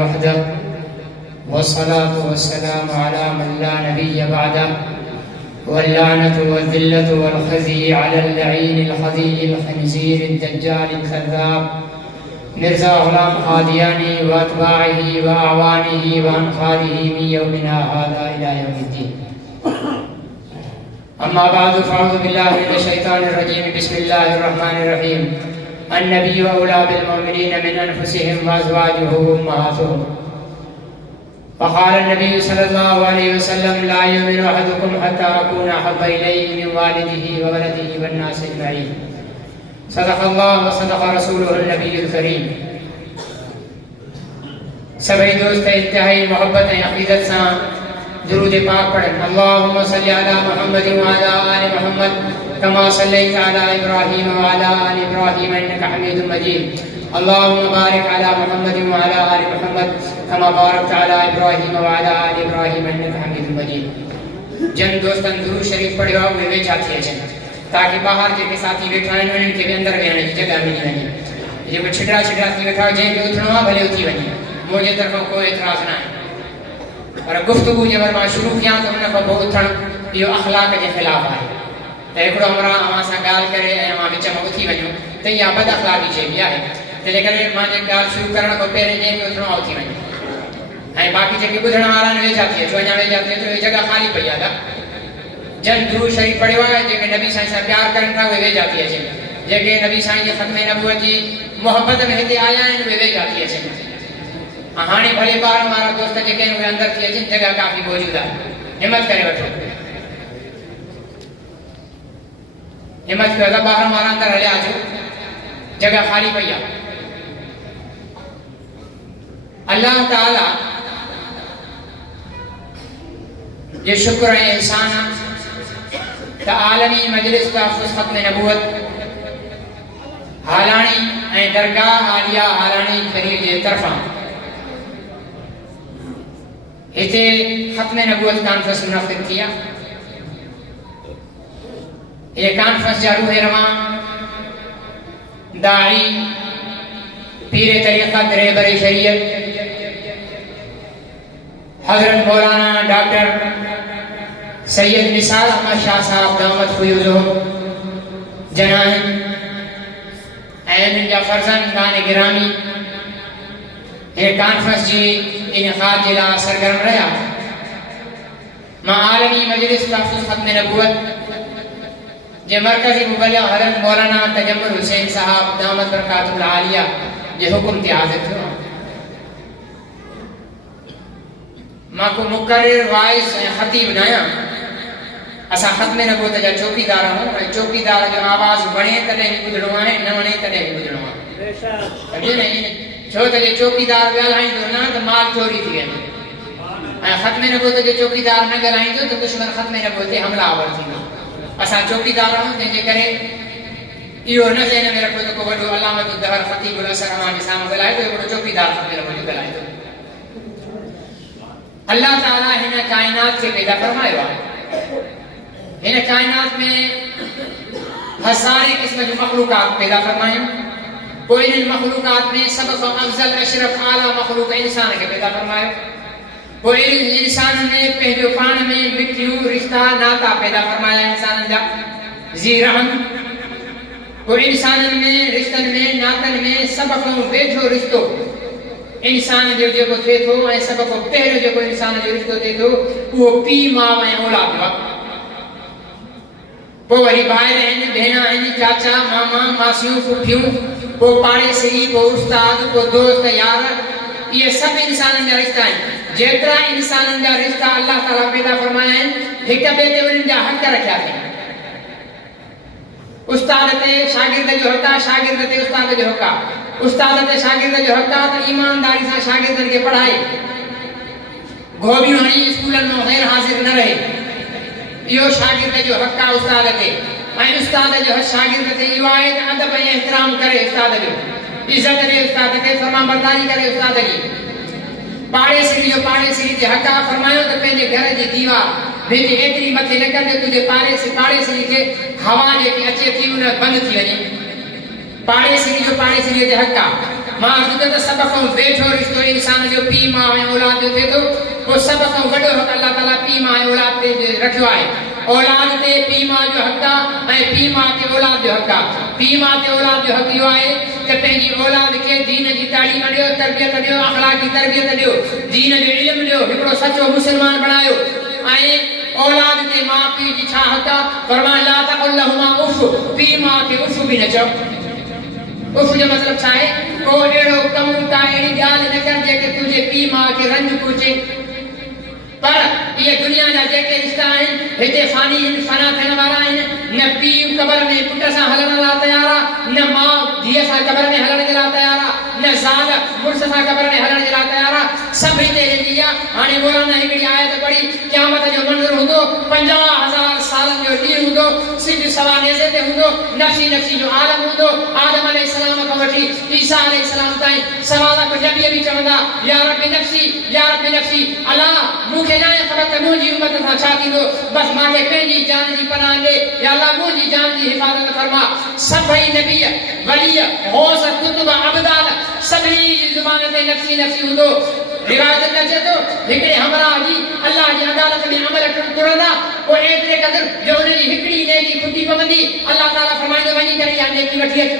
वहदह वस्सलातु वस्सलामु अला मन ला नबिय्य बअदह वल्लानतु वज़िल्लतु वल्खज़ी अलल लईनिल खज़ील खंज़ीरिद दज्जालिल कज़्ज़ाब मिर्ज़ा ग़ुलाम क़ादियानी व अतबाइही व अवानिही व अनसारिही मिन यौमिना हाज़ा इला यौमिद्दीन। अम्मा बअद फ़अऊज़ु बिल्लाहि मिनश शैतानिर रजीम बिस्मिल्लाहिर रहमानिर रहीम। अन्नबिय्यु औला बिल मुमिनीना मिन अनफुसिहिम व अज़वाजुहु उम्महातुहुम। फ़क़ाल अन्नबिय्यु सल्लल्लाहु अलैहि वसल्लम ला युमिनु अहदुकुम हत्ता अकूना अहब्बा इलैहि मिन वालिदिही व वलदिही वन नासि अजमईन। सदक़ल्लाहु व सदक़ रसूलुहुल नबियुल करीम। सभी दोस्त इंतहाई मोहब्बत अक़ीदत से दुरूद पाक पढ़ें। अल्लाहुम्मा सल्लि अला मुहम्मद व अला आलि मुहम्मद कमा सल्लैता अला इब्राहीम व अला आलि इब्राहीम इन्नका हमीदुम मजीद। अल्लाहुम्मा बारिक अला मुहम्मद व अला आलि मुहम्मद कमा बारकता अला इब्राहीम व अला आलि इब्राहीम इन्नका हमीदुम मजीद। जन दोस्तन दुरूद शरीफ पढ़ियो उहे वेझा थी अचनि ताकि बाहर जेके साथी वेठा आहिनि उन्हनि खे बि अंदरि वेहण जी जॻह मिली वञे। जेको छिड़ा छिड़ा थी वेठा जंहिंखे उथणो आहे भले उथी वञे, मुंहिंजे तरफ़ां कोई एतिराज़ न आहे। पर गुफ़्तगू जंहिं मां शुरू कयां त उन खां पोइ उथणु इहो अख़लाक जे ख़िलाफ़ु आहे। त हिकिड़ो हमरा अव्हां सां ॻाल्हि करे ऐं मां विच में उथी वञूं त इहा बद अख़लाक़ी चइबी आहे। तंहिंजे करे मुंहिंजे ॻाल्हि शुरू करण खां पहिरीं जंहिंखे उथणो आहे उथी वञे। ऐं बाक़ी जेके ॿुधण वारा आहिनि वेझा थी अचो, अञा वेझा थी अचो, इहा जॻह ख़ाली पई आहे। जन दुरूद शरीफ पढ़ियो आहे, जेके नबी साईं सां प्यार कनि था उहे वेझा थी अचनि। जेके नबी साईं जे ख़त्म नबूवत जी मोहब्बत में हिते आया आहिनि उहे वेझा थी अचनि। हाणे भले ॿार वारा दोस्त जेके आहिनि उहे अंदरि थी अचनि, जॻह काफ़ी मौजूदु आहे। हिमत करे वठो, हिमत कयो त ॿार वारा अंदरि हलिया अचो, जॻह ख़ाली पई आहे। अल्लाह ताला जे शुक्र ऐं एहसान त आलमी मजलिस तहफ़्फ़ुज़ ख़त्म नबूवत हालाणी ऐं दरगाह आलिया हालाणी शरीफ़ जे तरफ़ां हिते ख़त्म नबूवत कॉन्फ्रेंस मुनक़िद थी आहे। ये कॉन्फ्रेंस जा रूह रवां दाई पीर तरीक़त रहबर शरीयत हज़रत मौलाना डॉक्टर सैयद निसार अहमद शाह साहब दामत फ़ुयूज़ुहुम जनाहिन ऐं उन्हनि जा फ़र्ज़ंद दाने गिरामी हे कॉन्फ्रेंस जी इनेक़ाद जे लाइ सरगर्म रहिया। मां आलमी मजलिस तहफ़्फ़ुज़ ख़त्म नबूवत जे मरकज़ी मुबल्लिग़ हज़रत मौलाना तजम्मुल हुसैन साहब दामत बरकातुल आलिया जे हुकुम ते हाज़िर थियो। मां को मुक़र्रिर वाइज़ ऐं ख़तीब न आहियां। असां ख़त्म नबूवत जा चौकीदार आहियूं ऐं चौकीदार जो आवाज़ वणे तॾहिं बि ॿुधणो आहे, न वणे तॾहिं बि ॿुधणो आहे। छो त जे चौकीदार ॻाल्हाईंदो न त माल चोरी थी वेंदो, ऐं ख़त्म नबूवत जे चौकीदार न ॻाल्हाईंदो त दुश्मन ख़त्म नबूवत ते हमलावर थींदो। असां चौकीदार आहियूं, तंहिंजे करे इहो न ज़हन में रखो त को वॾो अलामत दहर ख़तीबुल असर अव्हां जे साम्हूं ॻाल्हाए थो, हिकिड़ो चौकीदार ख़त्म नबूवत ॻाल्हाए थो। अल्लाह ताला हिन काइनात खे पैदा फरमायो आहे। हिन काइनात में हज़ारे क़िस्म जूं मख़लूक़ात पैदा फरमायूं। पोइ इन्हनि मख़लूक़ात में सभ खां अफ़ज़ल अशरफ आला मख़लूक़ इंसान खे पैदा फरमायो। पोइ इंसान में पंहिंजो पाण में मिठियूं रिश्ता नाता पैदा फरमाया इंसाननि जा ज़ी रहम। पोइ इंसाननि में रिश्तनि में नातनि में सभ खां वेझो रिश्तो इंसान जो जेको थिए थो ऐं सभ खां पहिरियों जेको इंसान जो रिश्तो थिए थो उहो पीउ माउ ऐं औलाद जो आहे। पोइ वरी भाइर आहिनि, भेण आहिनि, चाचा मामा मासियूं फुफियूं, पोइ पाड़ेसी, पोइ उस्ताद, पोइ दोस्त यार, इहे सभु इंसाननि जा रिश्ता आहिनि। जेतिरा इंसाननि जा रिश्ता अल्लाह ताला पैदा फरमाया आहिनि, हिक ॿिए ते उन्हनि जा हक़ रखिया अथई। उस्ताद ते शागिर्द जो हक़ आहे, शागिर्द ते उस्ताद जो हक़ आहे। उस्ताद ते शागिर्द जो हक़ आहे त ईमानदारी सां शागिर्दनि खे पढ़ाए, गोबियूं हणी स्कूलनि में गैर हाज़िर न रहे। इहो शागिर्द जो हक़ आहे उस्ताद ते। ऐं उस्ताद जो हक़ शागिर्द ते इहो आहे त अदब ऐं एहतराम करे उस्ताद जो, इज़त ॾे उस्ताद खे, फ़रमाबरदारी करे उस्ताद जी। पाड़ेसी जो पाड़ेसी ते हक़ आहे, फरमायो त पंहिंजे घर जी दीवार भित एतिरी मथे न कर जो तुंहिंजे पाड़ेसी खे हवा जेकी अचे थी उन बंदि थी वञे। पाड़ेसी जो पाड़ेसी ते हक़ आहे। मां जो सब को वेठो रिश्तो इंसान जो पी मां ऐं औलाद जो थे तो वो सब को वडो हक अल्लाह ताला पी मां ऐं औलाद ते रखियो आहे। औलाद ते पी मां जो हक आहे ऐं पी मां ते औलाद जो हक आहे। पी मां ते औलाद जो हक इहो आहे त पंहिंजी औलाद खे दीन जी तालीम ॾियो, तरबियत ॾियो, अखलाकी तरबियत ॾियो, दीन जो इल्म ॾियो, हिकिड़ो सचो मुस्लमान बणायो। ऐं औलाद ते मां पीउ जी छा हक आहे? फरमाए ला तक़ुल लहुमा उफ, पीउ मां खे उफ बि न चओ। उफ जो मतलब छा है? को एड़ो कम का एड़ी गाल न कर जेके तुझे पी मां के रंज पहुंचे। पर ये दुनिया जा जेके रिश्ता आहिनि हिते फानी फना थियण वारा आहिनि। न पीउ कबर में पुट सां हलण लाइ तयार आहे, न मां धीअ सां कबर में हलण जे लाइ तयार आहे, न ज़ाल मुड़ुस सां कबर में हलण जे लाइ तयार आहे। सभु हिते रहिजी विया। हाणे मौलाना हिकिड़ी आयत पढ़ी, क़यामत जो मंज़र हूंदो, 50,000 सालनि जो ॾींहुं हूंदो, सिज सवा नेज़े ते हूंदो, नफ़्सी नफ़्सी जो आलम हूंदो। आदम अलैहिस्सलाम खां वठी ईसा अलैहिस्सलाम ताईं सवा लख नबी बि चवंदा या रब्बी नफ़्सी या रब्बी नफ़्सी, अल्लाह मूंखे न ख़बर त मुंहिंजी उम्मत सां छा थींदो, बसि मूंखे पंहिंजी जान जी पनाह ॾे, या अल्लाह मुंहिंजी जान जी हिफ़ाज़त फरमा। सभई नबी वली गौस कुतुब अबदाल सभिनी जी ज़ुबान ते नफ़्सी नफ़्सी हूंदो। रिवायत में अचे थो हिकिड़े हमराह जी अल्लाह जी अदालत में अमल तुरंदा, पोइ एतिरे क़दुरु जो हुनजी हिकिड़ी नेकी खुटी पवंदी, अल्लाह ताला फरमाईंदो वञी करे इहा नेकी वठी अच।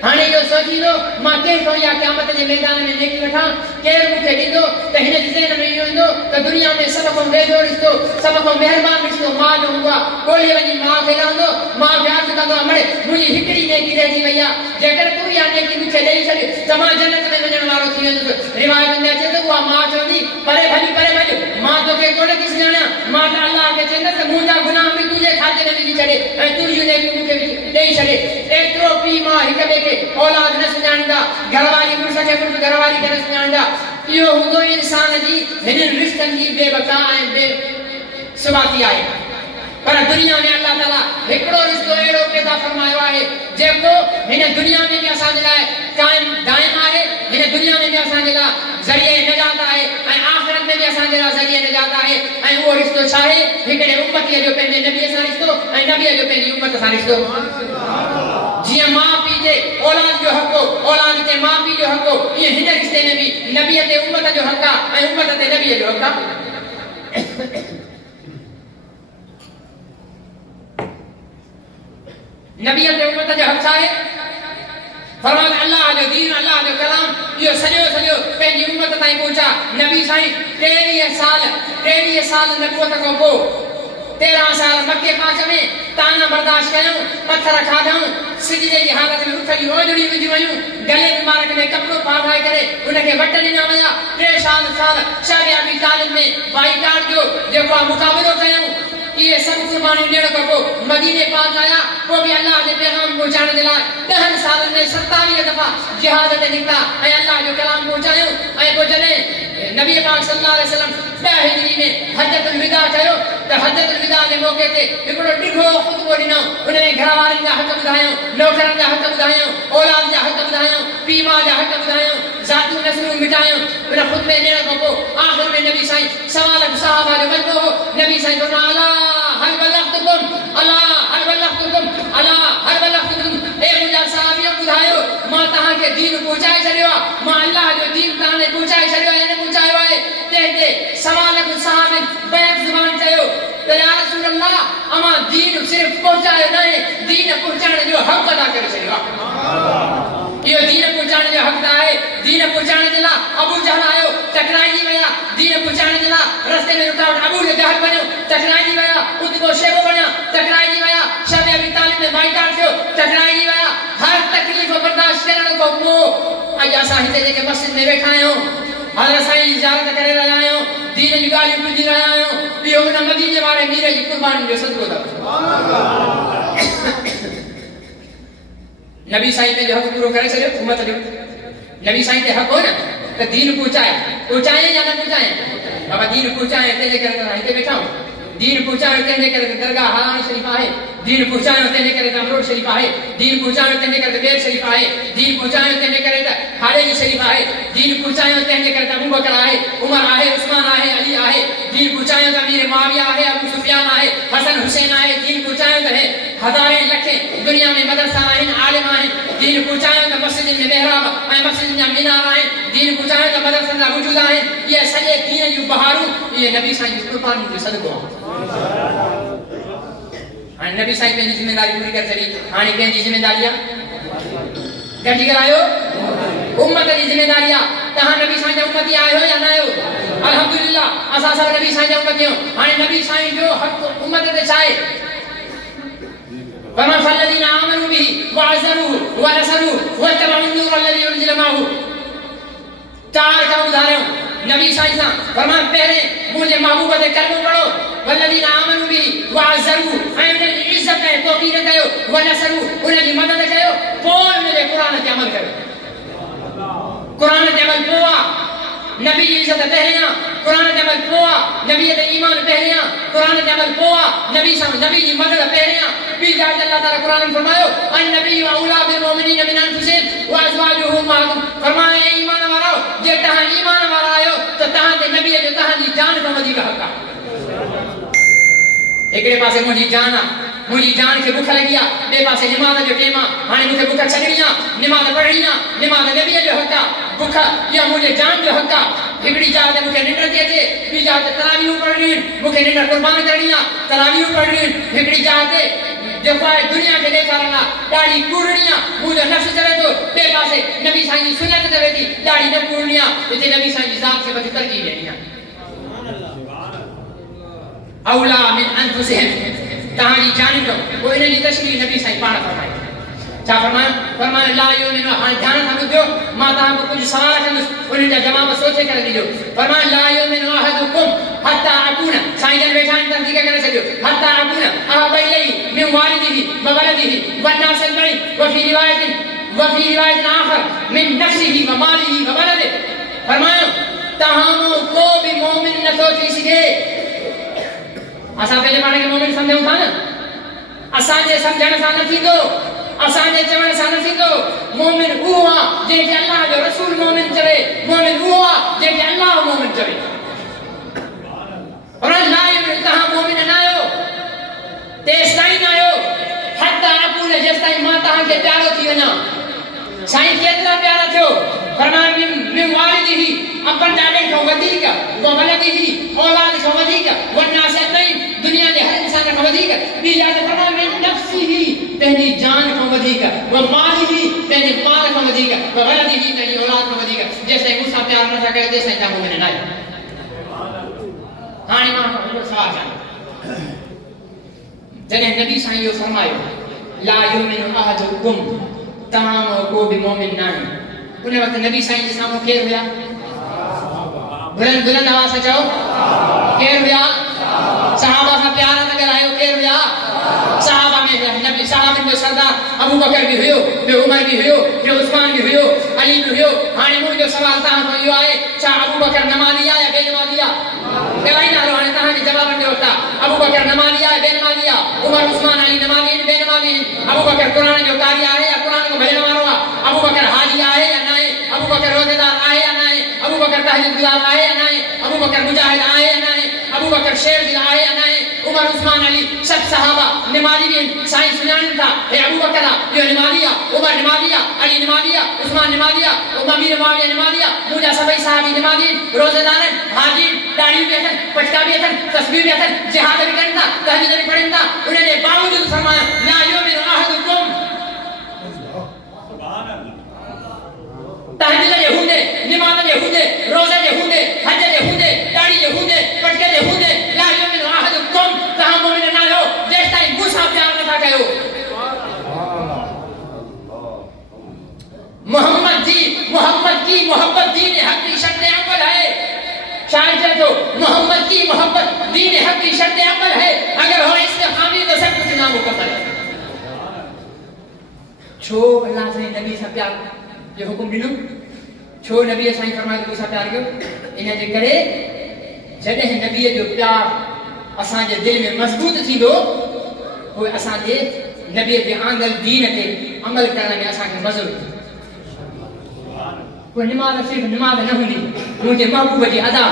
हाणे इहो सोचींदो मां कंहिंखां या क़यामत जे मैदान में नेकी वठां, केरु मूंखे ॾींदो? त हिन जे ज़हन में इहो ईंदो त दुनिया में सभ खां वेझो रिश्तो, सभ खां महिरबान रिश्तो माउ जो हूंदो आहे। ॻोल्हे वञी माउ खे ॾहंदो, माउ खे अर्ज़ु कंदो आहे मड़े मुंहिंजी हिकिड़ी नेकी रहिजी वई आहे, जेकर तूं इहा नेकी मूंखे ॾेई छॾ त मां जन्नत में वञण वारो थी वेंदुसि। रिवायत में अचे थो उहा माउ चवंदी परे भॼ परे भॼ, मां तोखे कोन थी सुञाणा। मां त अल्लाह खे चवंदसि मुंहिंजा गुनाह बि तुंहिंजे खाते में विझी छॾे ऐं तुंहिंजियूं नेकियूं मूंखे ॾेई छॾे। एतिरो पीउ मां हिक ॿिए खे औलाद न सुञाणींदा, घरवारी मुड़ुस खे मुड़ुस घरवारी खे न सुञाणींदा। इहो हूंदो इंसान जी हिननि रिश्तनि जी बेबका ऐं बेसुबाती आहे। पर दुनिया में अल्लाह ताला हिकिड़ो रिश्तो अहिड़ो पैदा फरमायो आहे जेको हिन दुनिया में बि असांजे लाइ क़ाइम दाइम आहे, हिन दुनिया में बि असांजे लाइ ज़रिए निजात आहे ऐं आख़िरत में बि असांजे लाइ ज़रिए निजात आहे। ऐं उहो रिश्तो छा आहे? हिकिड़े उम्मतीअ जो पंहिंजे नबीअ सां रिश्तो ऐं नबीअ जो पंहिंजी उम्मत सां रिश्तो। जीअं माउ पीउ ते औलाद जो हक़ हो, औलाद ते माउ पीउ जो हक़ हो, ईअं हिन रिश्ते में बि नबीअ ते उम्मत जो हक़ आहे ऐं उम्मत ते नबीअ जो हक़ आहे। नबी ते उम्मत जो हक़ आहे। फरमान अल्लाह जो दीन, अल्लाह जो कलाम इहो सॼो सॼो पंहिंजी उम्मत ताईं पहुचा। नबी साईं 23 साल नबूअत खां पोइ 13 साल मके पाक में ताना बर्दाश्त कयूं, पत्थर खाधऊं, सिजदे जी हालत में उथड़ी ओजड़ी विझी वयूं, गले मुबारक में कपिड़ो पाए करे उनखे वट ॾिना विया। 3 साल शाह अबी तालिब में बाइकाट जो जेको आहे मुक़ाबिलो कयूं। इहे सभु कुर्बानी ॾियण खां पोइ मदीने पाक आया, पोइ बि अल्लाह जे पैगाम पहुचाइण जे लाइ 10 सालनि में 27 दफ़ा जिहाद ते निकिता ऐं अल्लाह जो कलाम पहुचायो। ऐं पोइ जॾहिं नबी पाक सल्लल्लाहु अलैहि वसल्लम 10 हिजरी में हजतुल विदा कयो त हजतुल विदा जे मौक़े ते हिकिड़ो ॾिघो ख़ुतबो ॾिनो। उन में घरवारनि जा हक़ ॿुधायूं, नौकरनि जा हक़ ॿुधायूं, औलाद जा हक़ ॿुधायूं, पीउ माउ जा हक़ ॿुधायूं, ज़ातियूं नस्लूं मिटायूं। उन ख़ुतबे ॾियण खां पोइ आख़िर में नबी साईं सवाल सहाबा जो मजमो हो। नबी साईं फरमाया अला हल बलगतुकुम, अला हल बलगतुकुम, अला हल बलगतुकुम। ए मुंहिंजा सहाबियो ॿुधायो मां तव्हांखे दीन पहुचाए छॾियो आहे, मां अल्लाह जो दीन तव्हां पहुचाए छॾियो आहे, न पहुचायो आहे। तंहिंते सवाल सहाबनि बैक ज़ुबान चयो त या रसूल अल्लाह अमां दीन सिर्फ़ पहुचायो न आहे, दीन पहुचाइण जो हक़ अदा करे छॾियो आहे। इहो दीन पहुचाइण जो हक़ आहे। दीन पहुचाइण जे लाइ अबू जहल आयो, टकराइजी विया। दीन पहुचाइण जे लाइ रस्ते में रुकावट अबू जहल बणियो, टकराइजी विया। उतबो शेबो बणिया, टकराइजी विया। शाह अबी तालिब में बाइकाट थियो, टकराइजी विया। हर तकलीफ़ बर्दाश्त करण खां पोइ अॼु असां हिते जेके मस्जिद में वेठा आहियूं, हज़रत साईं जी ज़ियारत करे रहिया आहियूं, दीन जी ॻाल्हियूं ॿुधी रहिया आहियूं, इहो उन मदीने वारे मीर जी कुर्बानी जो सदको अथव। नबी साईं पंहिंजो हक़ पूरो करे छॾियो उम्मत जो। नबी साईं ते हक़ हो न त दीन पहुचाए या न पहुचाए? बाबा दीन पहुचाए, तंहिंजे करे असां हिते वेठा आहियूं। दीन पहुचायो तंहिंजे करे त दरगाह हारानी शरीफ़ आहे, दीन पहुचायो तंहिंजे करे त अमरोड शरीफ़ आहे, दीन पहुचायो तंहिंजे करे त बेर शरीफ़ आहे, दीन पहुचायो तंहिंजे करे त हारेजी शरीफ़ आहे, दीन पहुचायो तंहिंजे करे त अबू बकर आहे, उमर आहे, उस्मान आहे, अली आहे, दीन पहुचायो त अमीर मुआविया आहे, अबू सुफियान आहे, हसन हुसैन आहे, दीन पहुचायो त हज़ारे लखे दुनिया में मदरसा आहिनि, आलिम आहिनि, दीन पहुचायो त मस्जिद में मेहराब ऐं मस्जिद जा मीनार आहिनि दीन पहुचायो त मदरसनि जा वजूद आहिनि ये सॼे दीन जूं बहारूं ये नबी साईं जी कुर्बानी जो सदको आहे हाणे नबी साईं पंहिंजी ज़िमेदारी पूरी करे छॾी हाणे कंहिंजी ज़िमेदारी आहे गॾिजी करायो उम्मत जी ज़िमेदारी आहे तव्हां नबी साईं जा उम्मती आहियो या न आहियो अल्हम्दुलिल्लाह असां सभु नबी साईं जा उम्मती आहियूं हाणे नबी साईं जो हक़ उम्मत ते छा आहे فمن فالذين آمنوا به وعزروه ونصروه واتبعوا النور الذي أنزل معه चार का उदाहरण नबी साईं सां फरमान पहले मुझे महबूब ते कलमो पढ़ो वल्लदीन आमनू बि वअज़रू ऐं उन्हनि जी इज़त ऐं तौक़ीर कयो वनसरू उन्हनि जी मदद कयो पोइ उन्हनि क़ुरान ते अमल कयो क़ुरान ते अमल पोइ आहे नबी जी इज़त पहिरियां क़ुरान ते अमल पोइ आहे नबी ते ईमान पहिरियां क़ुरान ते अमल पोइ आहे नबी सां नबी जी मदद पहिरियां ॿी ॻाल्हि अल्लाह ताला क़ुरान में फरमायो अन्नबी औला बिल मुमिनीन मिन अनफुसिहिम व अज़वाजुहु उम्महातुहुम फरमाया ईमान वारो जे तव्हां ईमान वारा आहियो त तव्हां ते नबी जो तव्हांजी जान खां वधीक हक़ आहे हिकिड़े पासे मुंहिंजी जान आहे मुंहिंजी जान खे बुख लॻी आहे ॿिए पासे निमाज़ जो टाइम आहे हाणे मूंखे बुख छॾणी आहे निमाज़ पढ़णी आहे निमाज़ नबीअ जो हक़ आहे बुख इहा मुंहिंजे जान जो हक़ आहे हिकिड़ी जाइ ते मूंखे निंड थी अचे ॿी जाइ ते तरावियूं पढ़णियूं आहिनि मूंखे निंड क़ुर्बान करणी आहे तरावियूं पढ़णियूं आहिनि हिकिड़ी जाइ ते जेको आहे दुनिया खे ॾेखारण आहे ॾाढी कूड़णी आहे मुंहिंजो नफ़्स चवे थो ॿिए पासे नबी साईं जी सुनत चवे थी ॾाढी न कूड़णी आहे हिते नबी साईं जी ज़ात खे वधीक तरजीह ॾियणी आहे औला मिन अनफुसिहिम तव्हांजी जान जो पोइ हिन जी तशरीह नबी साईं पाण फरमाई छा फरमायो ला युमिनु हाणे ध्यान सां ॿुधो मां तव्हांखे कुझु सवाल कंदुसि उन्हनि जा जवाब सोचे करे ॾिजो फरमायो ला युमिनु अहदुकुम हत्ता अकून साईं जन वेठा आहिनि तस्दीक करे छॾियो हत्ता अकून अहब इलैहि मिन वालिदिही व वलदिही वन्नास अजमईन व फी रिवायतिन आखर मिन नफ्सिही व मालिही व वलदिही फरमायो तव्हां मां को बि मोमिन नथो थी सघे असां पंहिंजे पाण खे मोमिन सम्झूं था न असांजे सम्झण सां न थींदो असांजे चवण सां न थींदो मोमिन उहो आहे जंहिंखे अल्लाह जो रसूल मोमिन चवे मोमिन उहो आहे जंहिंखे अल्लाह मोमिन चवे और अल्लाह तव्हां मोमिन न आहियो तेसि ताईं न आहियो हत्ता अकून जेसि ताईं मां तव्हांखे प्यारो थी वञा साईं केतिरा प्यारा थियो फरमाया मिन वालिदिही अपन ॾाॾे खां वधीक व वलदिही औलाद खां वधीक वन्नास अजमईन दुनिया जे हर इंसान खां वधीक ॿी जाइ ते फरमाया मिन नफ्सिही पंहिंजी जान खां वधीक व मालिही पंहिंजे माल खां वधीक व वलदिही पंहिंजी औलाद खां वधीक जेसिताईं मूंसां प्यार नथा कयो तेसिताईं तव्हां मोमिन न आहियो हाणे मां हिकिड़ो सवाल कयां जॾहिं नबी साईं इहो फरमायो ला युमिनु अहदुकुम तव्हां मां को बि मोमिन न आहे उन वक़्तु नबी साईं जे साम्हूं केरु हुया बुलंद आवाज़ सां चओ केरु हुया सहाबा सां प्यार न करायो केरु हुया सहाबा में नबी सहाबनि जो सरदार अबू बकर बि हुयो ॿियो उमर बि हुयो ॿियो उस्मान बि हुयो अली बि हुयो हाणे मुंहिंजो सवाल तव्हां खां इहो आहे छा अबू बकर नमाज़ी आहे या बेनमाज़ी आहे ॻाल्हाईंदा हलो हाणे तव्हांजे जवाबनि जो वक़्तु आहे अबू बकर नमाज़ी आहे बेनमाज़ी आहे उमर उस्मान अली नमाज़ी आहिनि बेनमाज़ी आहिनि अबू बकर क़ुरान जो कारी आहे या क़ुरान जो भॼण वारो आहे अबू बकर हाजी आहे या न आहे अबू बकर रोज़ेदार आहे या न आहे अबू बकर तहज्जुद गुज़ार आहे या न आहे अबू बकर मुजाहिद आहे या न आहे अबू बकर शेर दिल आहे या न आहे उमर उस्मान अली सब सहाबा नमाज़ी आहिनि साईं सुञाणनि था हे अबू बकर आहे इहो नमाज़ी आहे उमर नमाज़ी आहे अली नमाज़ी आहे उस्मान नमाज़ी आहे अमीर मुआविया नमाज़ी आहे मुंहिंजा सभई सहाबी नमाज़ी आहिनि रोज़ेदार आहिनि हाजी दाढ़ी बि अथनि पटका बि अथनि तस्बीह बि अथनि जिहाद बि कनि था तहज्जुद बि पढ़नि था उनजे बावजूदि फरमाया ला युमिनु अहदुकुम तहज्जुद जे हूंदे निमाज़ जे हूंदे रोज़े जे हूंदे हज जे हूंदे दाढ़ी जे हूंदे पटके जे हूंदे ला युमिनु अहदुकुम तव्हां मोमिन न आहियो जेसिताईं मूंसां प्यार नथा कयो मोहम्मद की मोहब्बत दीन हक की शर्त अव्वल है शायद चले तो मोहम्मद की मोहब्बत दीन हक की शर्त अव्वल है अगर हो इससे खामी तो सब कुछ नामुकम्मल है छो अल्लाह से नबी से प्यार जो हुकुम दिनो छो नबी साईं फरमायो तो प्यार कयो इन जे करे जॾहिं नबी जो प्यार असां जे दिल में मजबूत थींदो पोइ असां जे नबी जे आंदल दीन ते अमल करण में असां खे मज़ो कोई निमाज़ सिर्फ निमाज़ न हूंदी मुंहिंजे महबूब जी अदा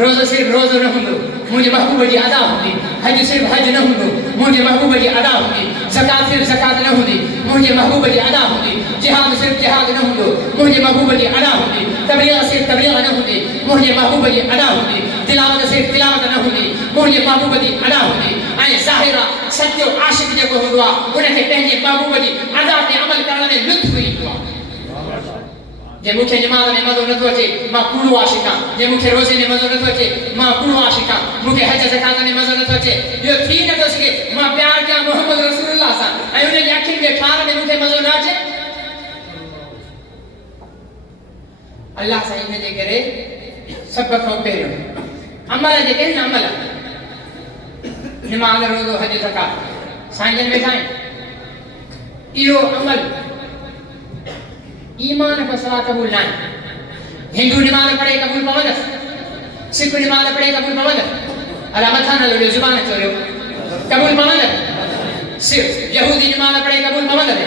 रोज़ो सिर्फ रोज़ो न हूंदो मुंहिंजे महबूब जी अदा हूंदी हज सिर्फ हज न हूंदो मुंहिंजे महबूब जी अदा हूंदी ज़कात सिर्फ ज़कात न हूंदी मुंहिंजे महबूब जी अदा हूंदी जिहाद सिर्फ जिहाद न हूंदो मुंहिंजे महबूब जी अदा हूंदी तबलीग सिर्फ तबलीग न हूंदी मुंहिंजे महबूब जी अदा हूंदी तिलावत सिर्फ तिलावत न हूंदी मुंहिंजे महबूब जी अदा हूंदी ऐं ज़ाहिर सचो आशिक़ जेको हूंदो आहे उनखे पंहिंजे महबूब जी अदा ते अमल करण में लुत्फ़ ईंदो आहे जे मूंखे निमाज़ में मज़ो नथो अचे मां कूड़ो आशिक़ आहियां जे मूंखे रोज़े में मज़ो नथो अचे मां कूड़ो आशिक़ आहियां मूंखे हज ज़कात में मज़ो नथो अचे इहो थी नथो सघे मां प्यार कयां मोहम्मद रसूलुल्लाह सां ऐं उन जी अखियुनि जे ठार में मूंखे मज़ो न अचे अल्लाह सां इन जे करे सभ खां पहिरियों अमल जेके आहिनि अमल निमाज़ रोज़ो हज ज़कात साईं जन वेठा आहिनि इहो अमल ईमान का सवा कबूल ना हिंदू नमाज पढ़े कबूल पवंदस सिख नमाज पढ़े कबूल पवंदस अला मथा न लोड़ियो जुबान चोरियो कबूल पवंदस सिर्फ यहूदी नमाज पढ़े कबूल पवंदस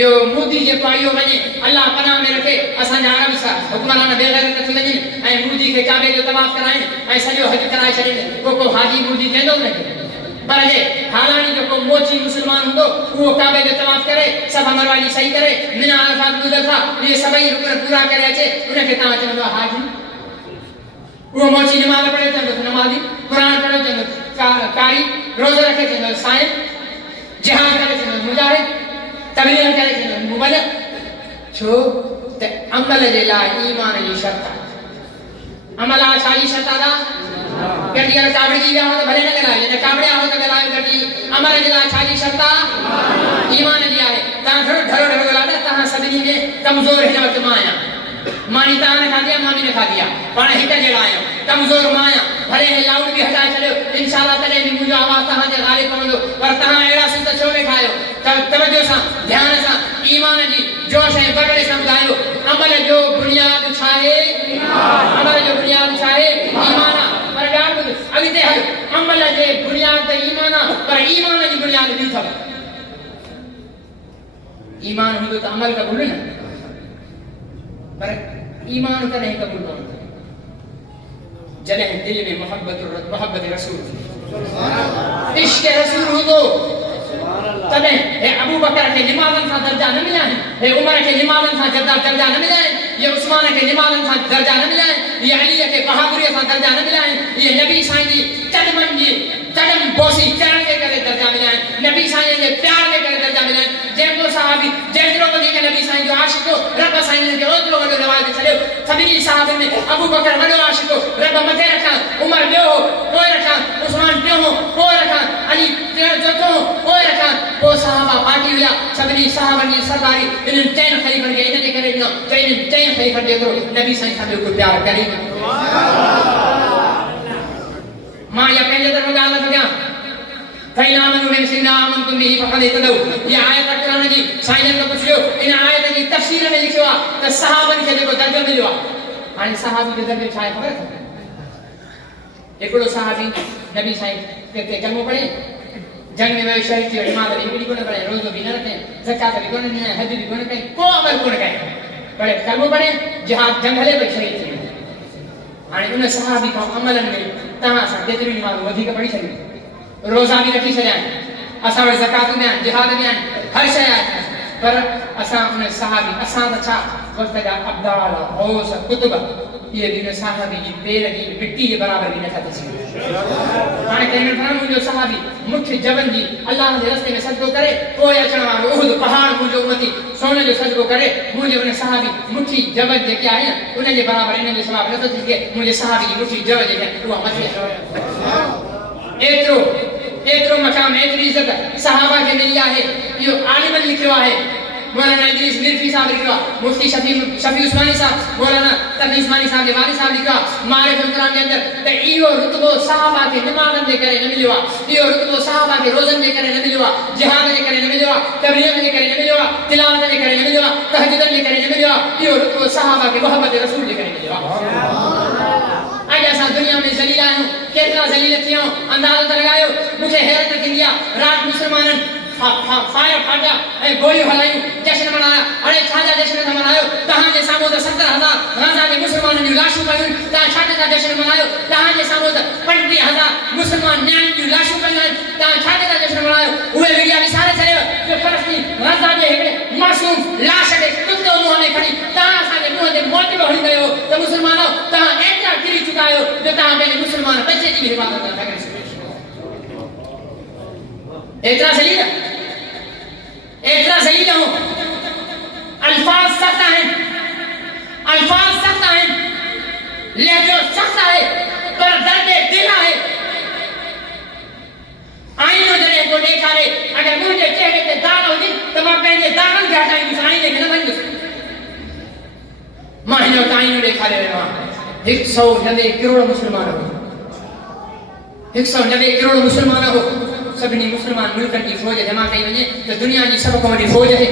यो मोदी जे पायो वने अल्लाह पनाह में रखे असा जा अरब सा हुक्मरान बेगैरत थी वने ऐं मोदी के काबे जो तवाफ कराइन ऐं सजो हज कराए छडे को हाजी मोदी कहंदो न पर जे हालानी जो को मोची मुसलमान हुंदो वो काबे जो तवाफ करे सफा मरवा सही करे मिना अरफात गुज़रता ये सभई रुकन पूरा करे अचे उनके ता चंदो हाजी वो मोची नमाज पढ़े चंदो नमाजी कुरान पढ़े चंदो कारी रोज़ा रखे चंदो साईं जिहाद करे चंदो मुजाहिद तबलीग करे चंदो मुबल्लिग छो ते अमल जे लाइ ईमान जी शर्त अमल आ छाली शर्त दा गड्डी अगर काबड़ी जी हो तो भले न कराए ने काबड़े हो तो कराए गड्डी अमर जिला छाजी शर्ता ईमान जी आहे ता ढरो ढरो लाडा ता सदनी में कमजोर है वक्त माया मानी ता ने खा दिया मानी ने खा दिया पण हिक जेड़ा आयो कमजोर माया भले है लाउड भी हटा चलो इंशाल्लाह तले भी मुझे आवाज ता जे गालिब पवंदो पर ता एड़ा सुत छो में खायो तवज्जो सा ध्यान सा ईमान जी जोश है बगड़े समझायो अमल जो बुनियाद छाए अमल जो बुनियाद छाए ईमान पर याद अगिते हल अमल जे बुनियाद ते ईमान पर ईमान जी बुनियाद भी था ईमान हुंदो त अमल कबूल न पर ईमान का नहीं कबूल होता जले दिल में मोहब्बत रसूल इश्क रसूल हो तो तबे ए अबू बकर के लिमाज़न सा दर्जा न मिला है ए उमर के लिमाज़न सा दर्जा न मिला है ये उस्मान के लिमाज़न सा दर्जा न मिला है ये अली के बहादुरी सा दर्जा न मिला है ये नबी साईं जी कदमन जी कदम बोसी चरण के करे दर्जा मिला है नबी साईं के प्यार के करे दर्जा मिला है जेको सहाबी जेतरो वधी के नबी साईं जो आशिक हो रब साईं के ओतरो वडो नवाज छड़ियो सभी साहब में अबू बकर वडो आशिक हो रब मथे रखा उमर बियो कोई रखा उस्मान बियो कोई रखा अली जो कोई रखा वो साहबा पार्टी हुआ सभी साहबन जी सरदारी इन चैन खलीफन के इन करे न चैन खलीफन जेतरो नबी साईं सां को प्यार करे मां या पहले तो गाल न गया कई नाम में सिना आमन तुम भी फकद तदो ये आयत कुरान जी साईं ने पूछियो इन आयत जी तफसीर में लिखियो त साहबन के जो दर्जो मिलियो हाने साहबी के दर्जे छाए खबर एकड़ो साहबी नबी साईं के कलमो पढ़े जंग में वे शहीद थी इमाम अली भी कोन पढ़े रोज़ो भी न रखे ज़कात भी कोन दिया हज भी कोन करे को अमल कोन करे पढ़े कलमो पढ़े जिहाद जंग हले पे शहीद थी हाने उन साहबी का अमलन में ता सा केतरी नमाज वधी के पढ़ी छडी रोज़ा भी रखी छॾिया असां वटि ज़कात में आहिनि जिहाद में आहिनि हर शइ आहे पर असां उन सहाबी असां त छा वक़्त जा अब्दाल गौस कुतुब इहे बि उन सहाबी जी पेर जी मिट्टी जे बराबरि बि नथा थी सघनि हाणे कंहिं ॾिठो मुंहिंजो सहाबी मुठि जबल जी अलाह जे रस्ते में सजदो करे पोइ अचण वारो उहद पहाड़ मुंहिंजो उमती सोने जो सजदो करे मुंहिंजे उन सहाबी मुठि जबल जेके आहे न उन जे बराबरि इन्हनि जो सवाबु नथो थी सघे मुंहिंजे सहाबी जी मुठि जबल जेके उहा मथे एतरो मकाम एतरी इज्जत सहाबा के मिली आहे यो आलिम लिखियो आहे मौलाना इदरीस मिर्फी साहब लिखियो मुफ्ती शफी उस्मानी साहब मौलाना तकी उस्मानी साहब के वाली साहब लिखियो मारिफुल कुरान के अंदर त इहो रुतबो सहाबा के नमाज़न जे करे न मिलियो इहो रुतबो सहाबा के रोज़न जे करे न मिलियो जिहाद जे करे न मिलियो तबलीग जे करे न मिलियो तिलावत जे करे न मिलियो तहज्जुद जे करे न मिलियो इहो रुतबो सहाबा के मोहब्बत रसूल जे करे मिलियो आज असां दुनिया में ज़लील आहियूं केतिरा ज़लील थियो अंदाज़ो त लॻायो मूंखे हैरत थींदी आहे रात मुसलमाननि फायर फाटा ऐं गोलियूं हलायूं, जश्न मनाया। अरे छाजा जश्न था मनायो? तव्हांजे साम्हूं त 70,000 गाज़ा जे मुस्लमाननि जूं लाशूं पयूं, तव्हां छा था जश्न मनायो? तव्हांजे साम्हूं त 35,000 मुस्लमान न्याणियुनि जूं लाशूं पयूं आहिनि, तव्हां छा था जश्न मनायो? उहे मीडिया विसारे छॾियो जो फ़लस्तीन गाज़ा जे हिकिड़े मासूम लाश खे कुते मुंहं में खणी तव्हां असांजे मुंहं ते मोतियो हणी कयो त मुस्लमानो तव्हां एतिरा किरी चुका आहियो जो तव्हां पंहिंजे मुस्लमान बचे जी हिफ़ाज़त नथा करे सघो। एतिरा ज़लील हो। अल्फाज सख्त आहिनि, लहजो सख्त आहे, पर दर्द दिल आहे। आईनो जॾहिं को ॾेखारे, अगरि मुंहिंजे चहिरे ते दाग हुजनि त मां पंहिंजे दागनि खे हटाईंदुसि, आईने खे न भंदुसि। मां हिन वटि आईनो ॾेखारे रहियो आहियां। 190 करोड़ मुस्लमान हो, 190 करोड़ मुस्लमान हो। सभिनी मुस्लमान मुल्कनि जी फ़ौज जमा कई वञे त दुनिया जी सभ खां वॾी फ़ौज आहे।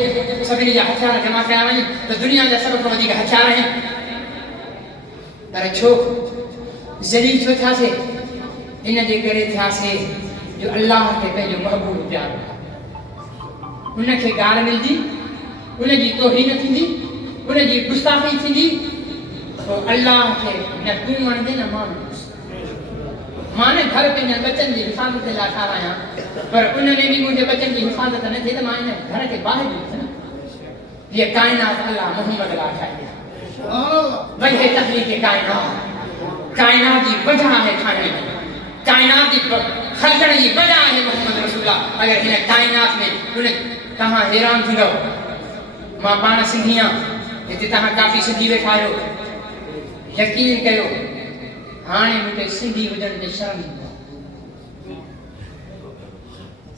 सभिनी जा हथियार जमा कया वञनि त दुनिया जा सभ खां वधीक हथियार आहिनि। पर छो ज़लील छो थियासीं? इन जे करे थियासीं जो अल्लाह खे पंहिंजो महबूब प्यारो, उनखे गाल्हि मिलंदी, उनजी तौहीन थींदी, उनजी गुस्ताखी थींदी, पोइ अल्लाह खे न तूं वणंदे न मां। मां न घर पंहिंजे बचनि जी हिफ़ाज़त लाइ ठारायां, पर उनमें बि मुंहिंजे बचनि जी हिफ़ाज़त न थिए त मां इन घर खे ॿाहिरि ॾिसां। हीअ काइनात अल्लाह मोहम्मद लाइ ठाही आहे। वजह तख़लीक़ काइनात जी वजह आहे ठाहिण, काइनात जी ख़लक़ण जी वजह आहे मोहम्मद रसूलुल्लाह। अगरि हिन काइनात में उन तव्हां हैरान थींदव। मां पाण सिंधी आहियां, हिते तव्हां काफ़ी सिंधी वेठा आहियो, यकीन कयो हाणे मूंखे सिंधी हुजण ते शर्म ईंदो आहे।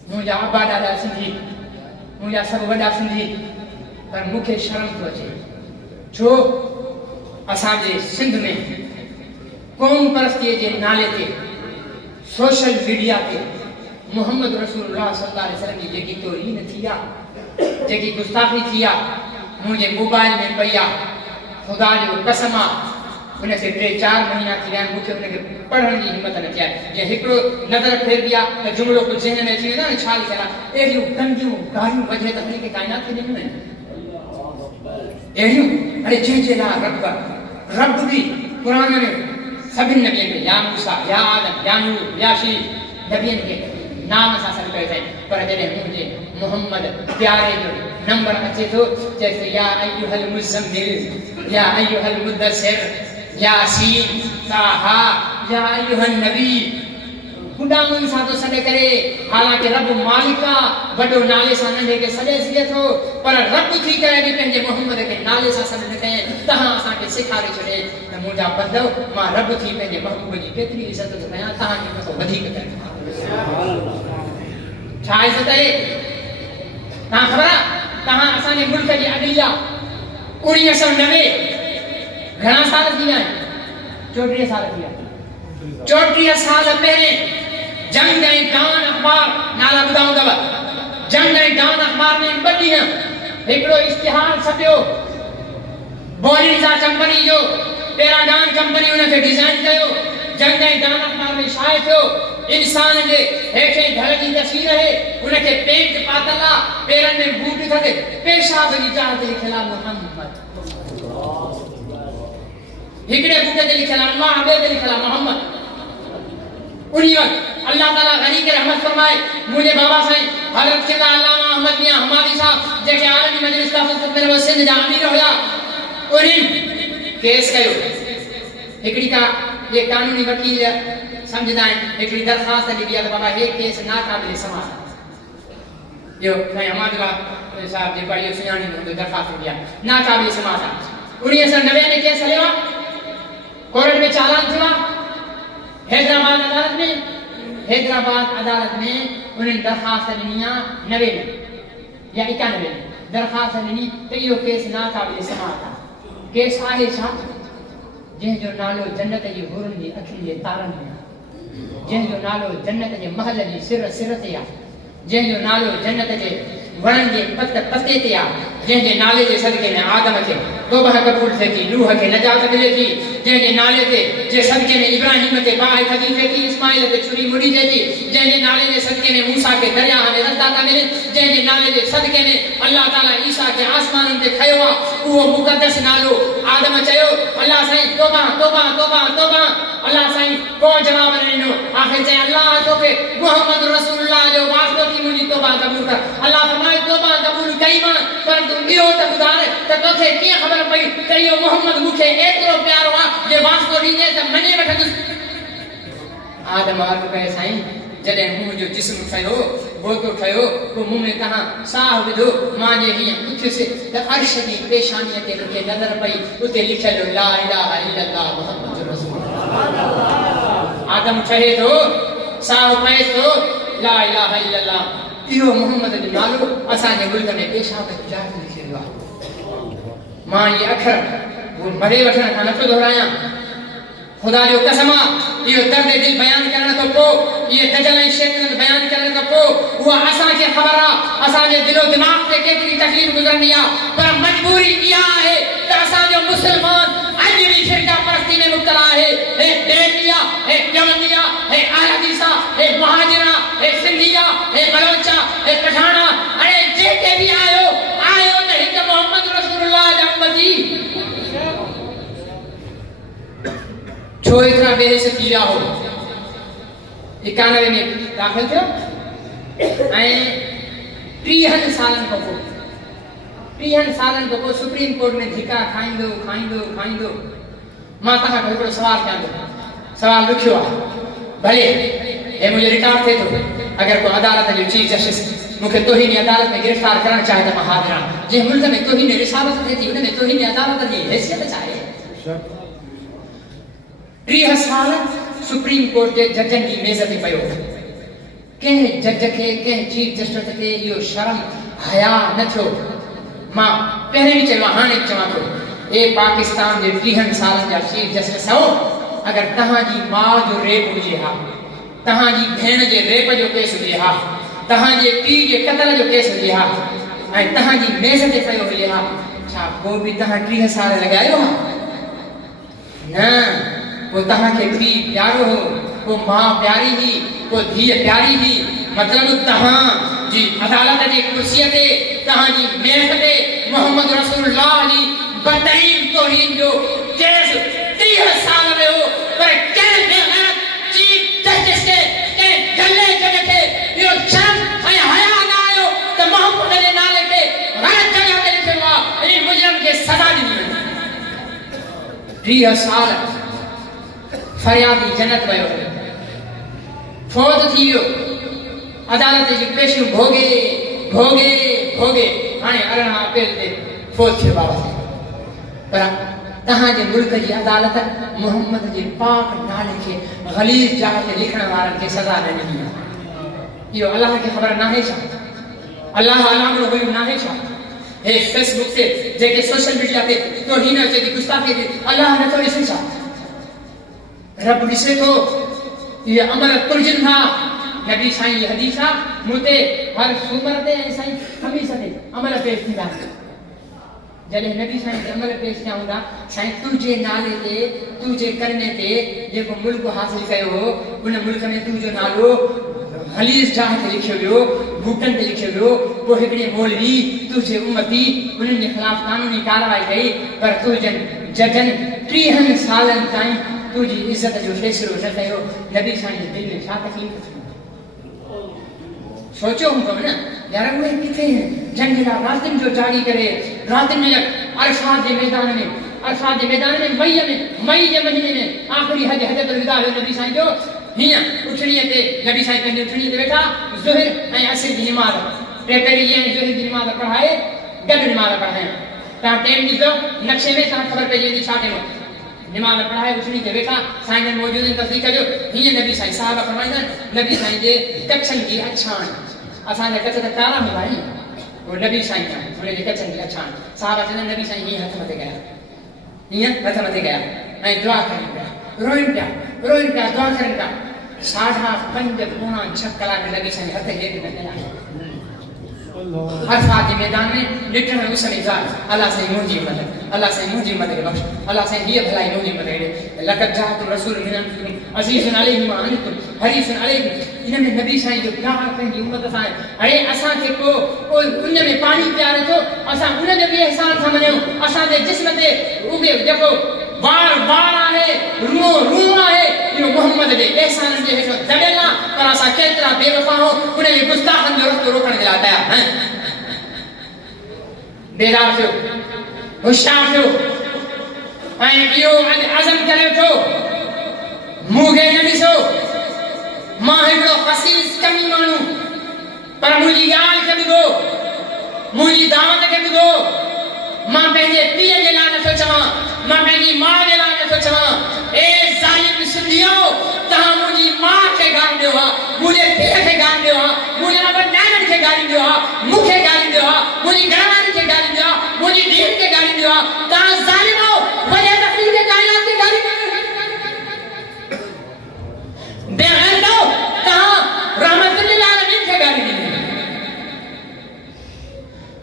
मुंहिंजा अबा ॾाॾा सिंधी, मुंहिंजा सभु वॾा सिंधी, पर मूंखे शर्म थो अचे। छो? असांजे सिंध में क़ौम परस्तीअ जे नाले ते सोशल मीडिया ते मोहम्मद रसूलुल्लाह सल्लल्लाहु अलैहि वसल्लम जी जेकी तौहीन थी आहे, जेकी गुस्ताखी थी आहे, मुंहिंजे मोबाइल में पई आहे। ख़ुदा जो कसम आहे, उनखे 3-4 महीना थी विया आहिनि, मूंखे उनखे पढ़ण जी हिमत न थी आहे। जीअं हिकिड़ो नज़र फेरबी आहे त जुमिलो कुझु ज़हन में अची वेंदो आहे न, छा लिखियलु आहे। अहिड़ियूं गंदियूं गालियूं वजह तख़लीक़ काइनात खे ॾिनियूं आहिनि, अहिड़ियूं। अरे जंहिंजे लाइ रब बि क़ुरान में सभिनि नबियनि खे या मूसा या आदम या नूह या शीश नबियनि खे नाम सां सॾु कयो अथई। पर जॾहिं मुंहिंजे मोहम्मद प्यारे जो नंबर अचे थो, चए थो या अय्युहल मुज़म्मिल, या अय्युहल मुद्दसिर, यासीन, ताहा, या अय्युहन नबी। गुडामुनि सां थो सॾु करे। हालांकि रब मालिक आहे, वॾो नाले सां नंढे खे सॾे सघे थो, पर रब थी करे बि पंहिंजे मोहम्मद खे नाले सां सॾु न कये। तव्हां असांखे सेखारे छॾे त मुंहिंजा बंदो, मां रब थी पंहिंजे महबूब जी केतिरी इज़त थो कयां, तव्हांखे मथां वधीक करे। छा इज़त आहे? तव्हां ख़बर आहे? तव्हां असांजे मुल्क जी अदलिया 1990 घणा साल थी विया आहिनि? 34 साल थी विया। 34 साल पहिरें जंग ऐं डान अख़बार, नाला ॿुधाऊं अथव, जंग ऐं डान अख़बार में 2 ॾींहं हिकिड़ो इश्तिहार छपियो। बॉलिंजा कंपनी जो पैराडान कंपनी उनखे डिज़ाइन कयो। जंग ऐं डान अख़बार में शाये थियो। इंसान जे हेठे घर जी तस्वीर आहे, उनखे पेंट पातल आहे, पेरनि में बूट अथसि, पेशाब जी चाह ते लिखियलु आहे मोहम्मद। हिकिड़े बूट ते लिखियलु आहे अल्लाह, ॿिए ते लिखियलु आहे मोहम्मद। उन्ही वक़्तु अल्लाह ताला गनी के रहमत फरमाए, मुझे बाबा साईं हज़रत क़िला अल्लामा अहमद मियां हमादी साहब जेके आलमी मजलिस ताफ़ुज़ में सिंध जा अमीर हुया, उन्हनि केस कयो। हिकिड़ी का ये कानूनी वकील समझदा आहिनि, हिकिड़ी दरख़्वास्त ॾिनी आहे त बाबा हे केस नाक़ाबिल समाअत। इहो साईं हमाद साहब जेको इहो सुञाणींदो हूंदो, दरख़्वास्त ॾिनी आहे नाक़ाबिल समाअत आहे। 1990 में केस हलियो आहे, कोर्ट में चालान थियो आहे। हैदराबाद अदालत में उन्हें दरखास्त ॾिनी आहे 90 में या 91 में दरखास्त ॾिनी त इहो केस नाक़ाबिल समाअत आहे। केस आहे छा? जंहिंजो नालो जन्नत जी हुरनि जी अखियुनि जे तारनि में आहे, जंहिंजो नालो जन्नत जे महल जी सिर ते आहे, जंहिंजो नालो जन्नत जे वणनि जे पते ते आहे, जंहिंजे नाले जे सदके में आदम खे तौबा कबूल थे थी, नूह के नजात मिले थी, जंहिंजे नाले ते जे सदके में इब्राहिम ते बाहि थदी थे थी, इस्माइल ते छुरी मुड़ी थे थी, जंहिंजे नाले जे सदके में मूसा के दरिया में रस्ता था मिले, जंहिंजे नाले जे सदके में अल्लाह ताला ईसा के आसमाननि ते खयो आ, उहो मुक़द्दस नालो आदम चयो अल्लाह साईं तौबा तौबा तौबा तौबा। अल्लाह साईं को जवाब न ॾिनो, आखिर चई अल्लाह तोखे मुहम्मद रसूलुल्लाह जो वास्तो थी मुंहिंजी तौबा कबूल कर। अल्लाह फरमाए तौबा कबूल कई मां, पर तूं इहो त ॿुधाए त तोखे कीअं ख़बर पई त इहो मोहम्मद मूंखे एतिरो प्यारो आहे जे वास्तो ॾींदे त मञे वठंदुसि। आदम अर्ज़ कयो साईं जॾहिं मुंहुं जो जिस्म ठहियो, बोतो ठहियो, पोइ मुंहुं में तव्हां साह विधो, मां जे हीअं उथियुसि त अर्श जी पेशानीअ ते मूंखे नज़र पई, उते लिखियलु ला इलाहा इल्लल्लाह मुहम्मद रसूलुल्लाह। आदम ठहे थो, साह पए थो, ला इलाहा इल्लल्लाह, इहो मोहम्मद जो नालो असांजे मुल्क में पेशाब जात लिखियलु आहे। मां इहे अखर मरे वठण खां नथो दोहरायां, खुदा जो कसम आहे, इहो दर्द दिल बयान करण खां पोइ, इहे दजल ऐं शैतान बयान करण खां पोइ, उहा असांखे ख़बर आहे असांजे दिलो दिमाग़ ते केतिरी तकलीफ़ गुज़रणी आहे, पर मजबूरी इहा आहे त असांजो मुस्लमान अॼु बि फ़िरका परस्ती में मुब्तला आहे। हे देवतिया, हे जमंदिया, हे अहदीसा, हे महाजरा, हे सिंधिया, हे बलोचा, हे पठाना, अरे जेके बि आयो आयो त हिक मोहम्मद रसूलुल्लाह जा उम्मती। छो इतना बेइज्जत थी विया हो? 91 में दाख़िल थियो ऐं 30 सालनि खां पोइ 30 सालनि खां पोइ सुप्रीम कोर्ट में धिका खाईंदो खाईंदो खाईंदो मां तव्हांखे हिकिड़ो सवाल कयां थो। सवाल ॾुखियो आहे, भले हे मुंहिंजो रिकॉर्ड थिए थो, अगरि को अदालत जो चीफ जस्टिस मूंखे तोहीनी अदालत में गिरफ़्तार करणु चाहे त मां हाज़िर आहियां। जंहिं मुल्क में तोहीनी रिसालत थिए थी उन में तोहीनी अदालत जी हैसियत छा आहे? 30 साल सुप्रीम कोर्ट जे जजनि जी मेज़ ते पियो, कंहिं जज खे कंहिं चीफ जस्टिस खे इहो शर्म हया न थियो। मां पहिरें बि चयो, हाणे बि चवां थो, ए पाकिस्तान जे 30 सालनि जा चीफ जस्टिस हो, अगरि तव्हांजी माउ जो रेप हुजे हा, तव्हांजी भेण जे रेप जो केस हुजे हा, तव्हांजे पीउ जे क़त्ल जो केस हुजे हा ऐं तव्हांजी मेज़ ते पियो हुजे हा, छा पोइ बि तव्हां 30 साल लॻायो हा? न, पोइ तव्हांखे पीउ प्यारो हो, पोइ माउ प्यारी हुई, पोइ धीअ प्यारी हुई। मतिलबु तव्हांजी अदालत जी कुर्सीअ ते, तव्हांजी मेज़ ते मोहम्मद रसूलुल्लाह जी बदतरीन तौहीन जो केस 30 साल में हो, पर कंहिं बेग़ैरत चीफ जस्टिस खे, कंहिं गले जज खे इहो शर्म ऐं हया न आयो त मोहम्मद जे नाले खे ग़लत जॻह ते लिखियो आहे, इन मुजरिम खे सज़ा ॾिनी वञे। 30 साल फरियादी जन्नत वियो, फौत थी वियो, अदालत जी पेशियूं भोगे भोगे भोगे, हाणे 18 अप्रैल ते फौत थियो बाबा। पर तव्हांजे मुल्क जी अदालत मोहम्मद जे पाक नाले खे ग़लीज़ जाइ ते लिखण वारनि खे सज़ा न ॾिनी आहे। इहो अलाह खे ख़बर नाहे छा? अलाह अलामड़ो हुयो नाहे छा? हे फेसबुक ते जेके सोशल मीडिया ते तौहीन अचे थी, गुस्ताखी थी, अलाह नथो ॾिसे छा? रब ॾिसे थो, इहे अमल तुरजनि था। नबी साईं जी हदीस आहे, मूं ते हर सूमर ते ऐं साईं ख़मीस ते अमल पेश थींदा। जॾहिं नबी साईं ते अमल पेश थिया हूंदा, साईं तुंहिंजे नाले ते, तुंहिंजे करने ते जेको मुल्क हासिल कयो हो, उन मुल्क में तुंहिंजो नालो ग़लीज़ जाइ ते लिखियो वियो, बूटनि ते लिखियो वियो। पोइ हिकिड़े मौलवी तुंहिंजे उम्मती उन्हनि जे ख़िलाफ़ कानूनी कार्रवाई कई, पर तुंहिंजनि जजनि 30 सालनि ताईं तुझी इज्जत जो फैसलो न कयो। नबी साईं जे दिल में छा तकलीफ़ थी? सोचो हूंदो न यार, उहे किथे जंगला रातिनि जो जागी करे, रातिनि में अरफात जे मैदान में मई जे महीने में आख़िरी हजतुल विदा हुयो नबी साईं जो। हीअं उथड़ीअ ते नबी साईं पंहिंजी उथड़ीअ ते वेठा, ज़ुहर ऐं असर जी निमाज़ टे पहिरीं ज़ुहर जी निमाज़ पढ़ाए, गॾु निमाज़ पढ़ायां। तव्हां टाइम ॾिसो नक्शे में, तव्हां ख़बर पइजी वेंदी छा टाइम। निमाज़ पढ़ाए उथड़ी ते वेठा, साईं जन मौजूद आहिनि, तस्दीक़ कजो। हीअं नबी साईं साहिब फरमाईंदा आहिनि, नबी साईं जे कच्छनि जी अछाण, असांजा कच्छ त कारा हूंदा आहिनि, उहो नबी साईं आहे, हुन जे कच्छनि जी अछाण। साहिब चवंदा आहिनि नबी साईं हीअं हथ मथे कया, हीअं हथ मथे कया ऐं दुआ करनि पिया, रोइनि पिया दुआ करनि पिया। 5.5 पौणा 6 कलाक नबी साईं हथ हेठि न कया। अरफात के मैदान में लिटन में उस समय जाए अल्लाह से मुझे मदद अल्लाह से मुझे मदद बख्श अल्लाह से ये भलाई मुझे मदद लक़द जाअकुम रसूलुम मिन अनफुसिकुम अज़ीज़ुन अलैहि मा अनतुम हरीसुन अलैकुम इनमें नबी साईं जो प्यार पंहिंजी उम्मत सां अरे असां खे को उन में पानी प्यारे थो असां उन जो भी एहसान सां मञूं असां जे जिस्म ते उगे जेको बार बार आहे रूह रूह आहे इहो मोहम्मद जे एहसान जे हेठो दबियल आहे पर असां केतिरा बेवफा हो उन जे गुस्ताखनि जो रस्तो रोकण जे लाइ तयार आहियूं बेदार थियो होशियार थियो ऐं इहो अज़म करे थो मूंखे न ॾिसो मां हिकिड़ो ख़सीस कमी माण्हू पर मुंहिंजी ॻाल्हि खे ॿुधो मुंहिंजी दावत खे ॿुधो मां पंहिंजे पीउ जे लाइ नथो चवां मां पंहिंजी माउ जे लाइ नथो चवां ए ज़ालिम सिंधियो तव्हां मुंहिंजी माउ खे गाली ॾियो हा मुंहिंजे पीउ खे गाली ॾियो हा मुंहिंजे रब नानक खे गाली ॾियो हा मूंखे गाली ॾियो हा मुंहिंजी घरवारी खे गाली ॾियो हा मुंहिंजी धीउ खे गाली ॾियो हा तव्हां ज़ालिम हो वॾे तकलीफ़ जे काइनात खे गाली बेअदब तव्हां रहमतुल्लिल आलमीन खे गाली ॾिनी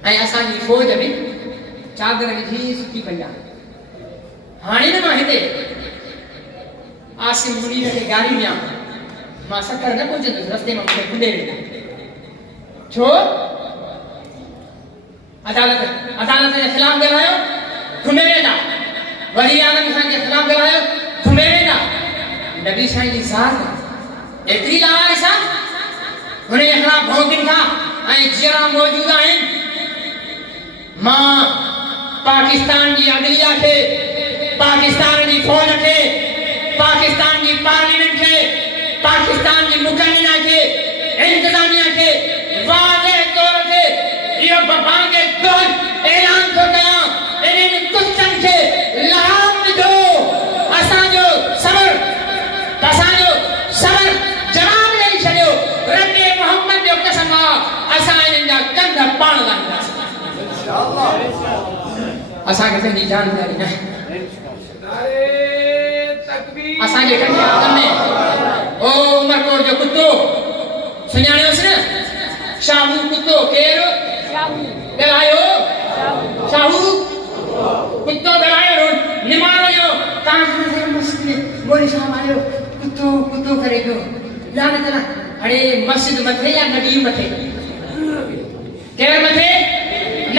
ऐं असांजी फ़ौज में चादर विझी सुकी पई आहे हाणे न मां हिते आसिम मुनीर खे गाली ॾियां मां सकर न पहुचंदुसि रस्ते में मूंखे खुले वेंदा छो अदालत जे ख़िलाफ़ ॻाल्हायो घुमे वेंदा वली आलम खान जे ख़िलाफ़ ॻाल्हायो घुमे वेंदा नबी साईं जी ज़ात एतिरी लावारिस आहे हुन जे ख़िलाफ़ भौंकनि था ऐं जीअरा मौजूद आहिनि मां पाकिस्तान की अदलिया खे पाकिस्तान की फौज खे पाकिस्तान की पार्लियामेंट खे पाकिस्तान की मुकम्मिला खे इंतजामिया खे वाज़ेह तौर ते इहो बपांगे तौर ऐलान थो कयां इन्हनि कुत्तनि खे लहाम विझो असांजो सबर जवाब ॾेई छॾियो रब मोहम्मद जो कसम आहे असां इन्हनि जा कंध पाण लाहींदासीं असांखे पंहिंजी जान प्यारी न असांजे कंधे आदम में ओ उमरकोट जो कुत्तो सुञाणियोसि न शाहू कुत्तो केरु ॻाल्हायो शाहू कुत्तो ॻाल्हायो निमार जो तव्हां मस्जिद मोरी साहब आयो कुत्तो कुत्तो करे पियो लानत न अड़े मस्जिद मथे या नबी मथे केरु मथे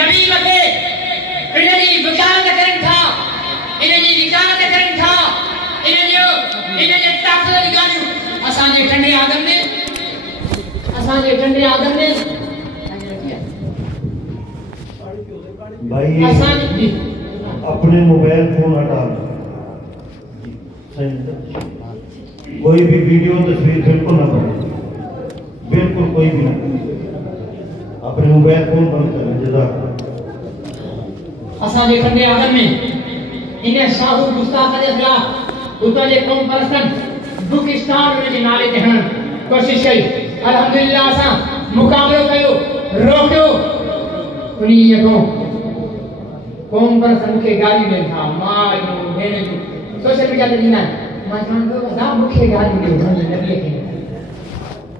नबी मथे इन्हनि विकालत करनि था इन्हनि विकालत करनि था इन्हनि ताक़त वारी ॻाल्हियूं असांजे ठंडे आदम में भाई अपने मोबाइल फोन हटा कोई भी वीडियो तस्वीर बिल्कुल ना पड़े बिल्कुल कोई भी ना अपने मोबाइल फोन बंद करें जज़ाक असांजे ठंडे आदम में इन शाहू गुस्ताख जे खिलाफ उतां जे कौम परस्तन बुक स्टार उन जे नाले ते हणण कोशिश कई अल्हम्दुलिल्लाह असां मुक़ाबिलो कयो रोकियो उन्हीअ कौम परस्त मूंखे गाली ॾियनि था मां जो भेण जो सोशल मीडिया ते ॾींदा आहिनि मां चवां पियो अदा मूंखे गाली ॾियो पंहिंजे नबीअ खे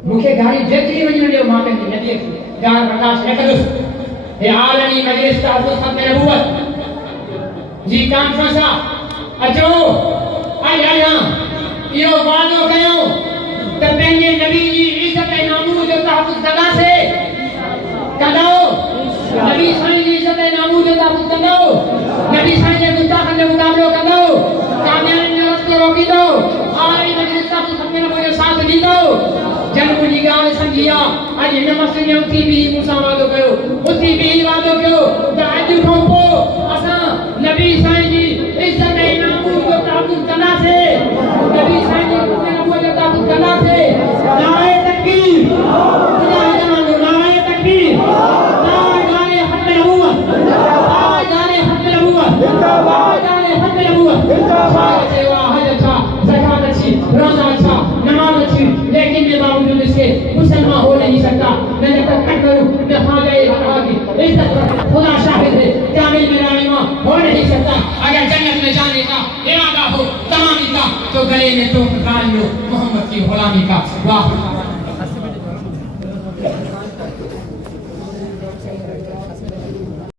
मूंखे गाली जेतिरी वञण ॾियो मां पंहिंजे नबीअ खे ॻाल्हि बर्दाश्त न कंदुसि हे आलमी मजलिस ताज़ो खत्म नबूवत जी कॉन्फ्रेंस अचो आया इहो वादो कयो त पंहिंजे नबी जी इज़त ऐं नामूस जो तहफ़्फ़ुज़ कंदो नबी साईं जी इज़त ऐं नामूस जो तहफ़्फ़ुज़ कंदो नबी साईं जे गुस्ताखनि जो मुक़ाबिलो कंदो कामयाबी जो रस्तो रोकींदो आलमी मजलिस ताज़ो खत्म नबूवत जो साथ ॾींदो जन मुंहिंजी ॻाल्हि सम्झी आहे अॼु हिन मस्जिद में उथी बि मूंसां वादो कयो उथी बि वादो कयो त अॼु खां पोइ असां नबी साईं जी इज़त ऐं नामूस जो तहफ़्फ़ुज़ कंदासीं नबी साईं जी नबूवत जो तहफ़्फ़ुज़ कंदासीं नारे तकबीर नारे तकबीर नारे हक़ नबूवत नारे हक़ नबूवत नारे हक़ नबूवत सेवा हज अच्छा ज़कात अच्छी रोज़ा अच्छा नमाज अच्छी लेकिन मैं बावजूद इसके मुसलमान हो नहीं सकता मैं जब तक कट करूं मैं ख्वाजा की इज्जत खुदा शाहिद है कामिल मेरा इमाम हो नहीं सकता अगर जन्नत में जाने का इरादा हो तमामी का तो गले में तो गालियों मोहम्मद की गुलामी का वाह